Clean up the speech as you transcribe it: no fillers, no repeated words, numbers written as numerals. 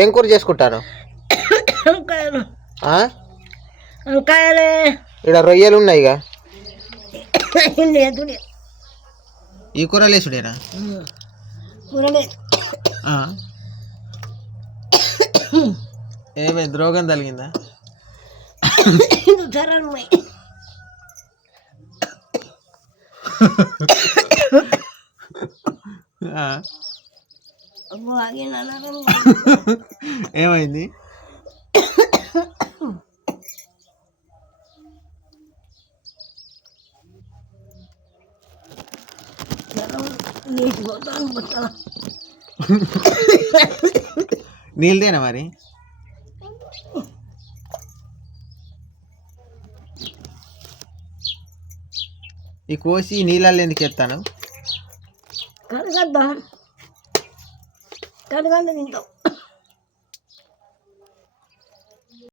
ఏం కూర చేసుకుంటాను? వంకాయలే ఇక్కడ రొయ్యలు ఉన్నాయిగా. ఈ కూర లేసుడేనా? ఏమైంది, రోగం తగిలిందా? ఏమైంది? నీళ్ళదేనా మరి? ఈ కోసి నీళ్ళల్లో ఎందుకు ఎత్తాను? కడగద్దాం, కడగండి తింటాం.